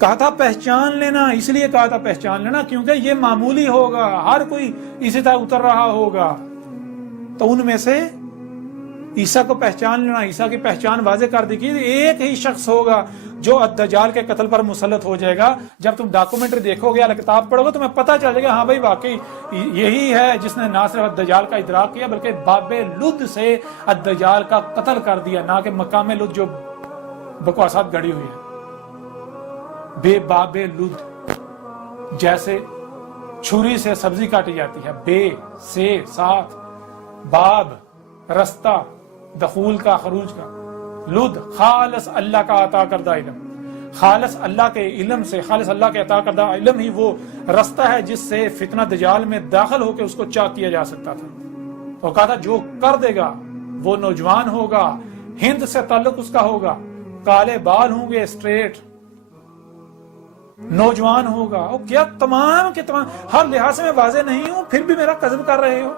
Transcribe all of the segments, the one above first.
کہا تھا پہچان لینا، اس لیے کہا تھا پہچان لینا کیونکہ یہ معمولی ہوگا، ہر کوئی اسی طرح اتر رہا ہوگا، تو ان میں سے عیسیٰ کو پہچان لینا۔ عیسیٰ کی پہچان واضح کر دی کہ ایک ہی شخص ہوگا جو الدجال کے قتل پر مسلط ہو جائے گا۔ جب تم ڈاکومنٹری دیکھو گے، الکتاب پڑھو گے، تمہیں پتہ چل جائے گا ہاں بھائی واقعی یہی ہے جس نے نہ صرف الدجال کا ادراک کیا بلکہ باب لد سے الدجال کا قتل کر دیا، نہ کہ مقام لد جو بکواسات گڑی ہوئی ہے۔ بے باب لد، جیسے چھری سے سبزی کاٹی جاتی ہے، بے سے ساتھ، باب رستہ، دخول کا خروج کا، لد خالص اللہ کا عطا کردہ علم، خالص اللہ کے علم سے، خالص اللہ کے عطا کردہ علم ہی وہ رستہ ہے جس سے فتنہ دجال میں داخل ہو کے اس کو چاک کیا جا سکتا تھا۔ اور کہا تھا جو کر دے گا وہ نوجوان ہوگا، ہند سے تعلق اس کا ہوگا، کالے بال ہوں گے اسٹریٹ، نوجوان ہوگا۔ اور کیا تمام کے تمام ہر لحاظ سے میں واضح نہیں ہوں پھر بھی میرا قذف کر رہے ہو؟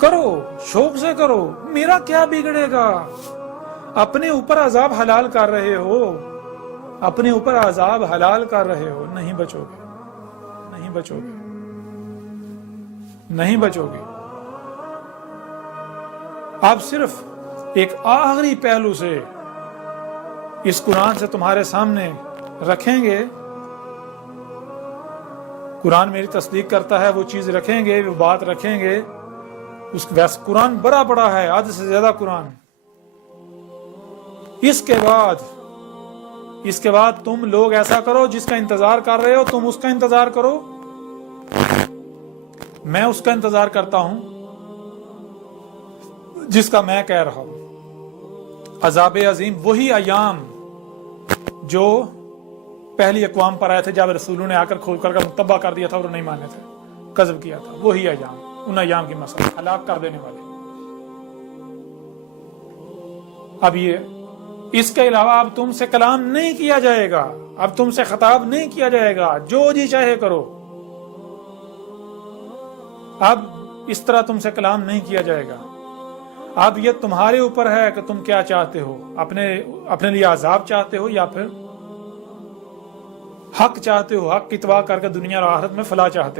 کرو، شوق سے کرو، میرا کیا بگڑے گا؟ اپنے اوپر عذاب حلال کر رہے ہو، اپنے اوپر عذاب حلال کر رہے ہو، نہیں بچو گے، نہیں بچو گے، نہیں بچو گے۔ آپ صرف ایک آخری پہلو سے اس قرآن سے تمہارے سامنے رکھیں گے، قرآن میری تصدیق کرتا ہے، وہ چیز رکھیں گے، وہ بات رکھیں گے۔ ویسے قرآن بڑا ہے، آدھے سے زیادہ قرآن۔ اس کے بعد تم لوگ ایسا کرو جس کا انتظار کر رہے ہو، تم اس کا انتظار کرو، میں اس کا انتظار کرتا ہوں جس کا میں کہہ رہا ہوں۔ عذاب عظیم وہی ایام جو پہلی اقوام پر آئے تھے جب رسولوں نے آ کر کھول کر متبع کر دیا تھا اور نہیں مانے تھے، کذب کیا تھا، وہی ایام، ان ایام کی مسئلہ ہلاک کر دینے والے۔ اب یہ اس کے علاوہ اب تم سے کلام نہیں کیا جائے گا، اب تم سے خطاب نہیں کیا جائے گا، جو جی چاہے کرو۔ اب اس طرح تم سے کلام نہیں کیا جائے گا۔ اب یہ تمہارے اوپر ہے کہ تم کیا چاہتے ہو، اپنے لیے عذاب چاہتے ہو یا پھر حق چاہتے ہو، حق کی اتباع کر کے دنیا اور آخرت میں فلاح چاہتے ہو۔